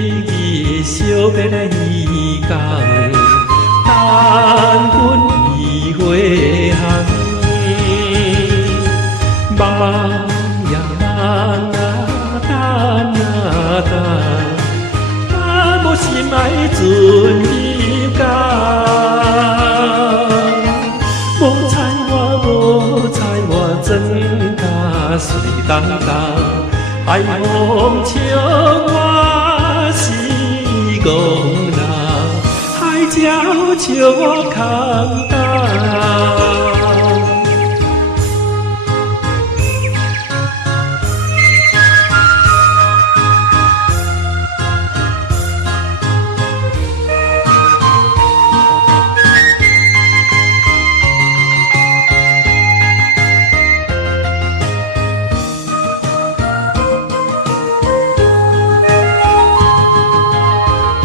日惜别的渔港，等阮伊回航。梦呀梦啊，等啊等，等无心爱船入港。无采我，无采我，真甲水当当。海风笑我是戆人，海鸟笑我空等。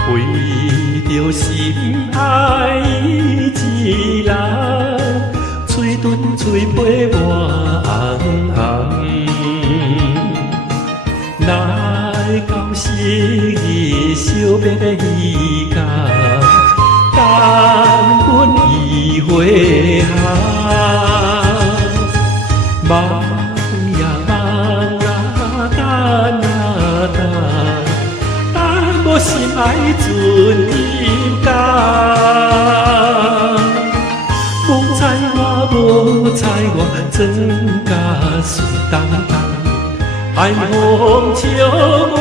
为着心爱一人，嘴唇嘴皮抹红红，哪会到昔日惜别的渔港，等阮伊回航。梦呀梦啊，等啊等。无心爱船入港，无采我，无采我，真甲水当当。海风笑我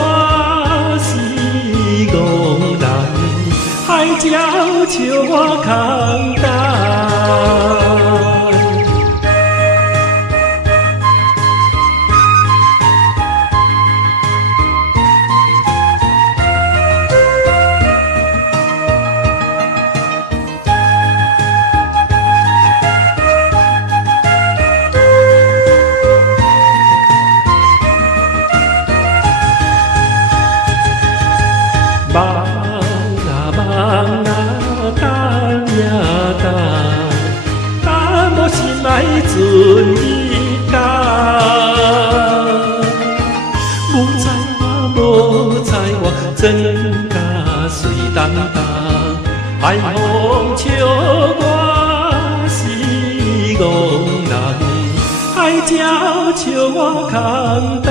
是戆人，海鸟笑我空等。梦啊梦啊，等呀等，等无心爱船入港。无采我，无采我，真甲水当当。海风笑我是戆人，海鸟笑我空等。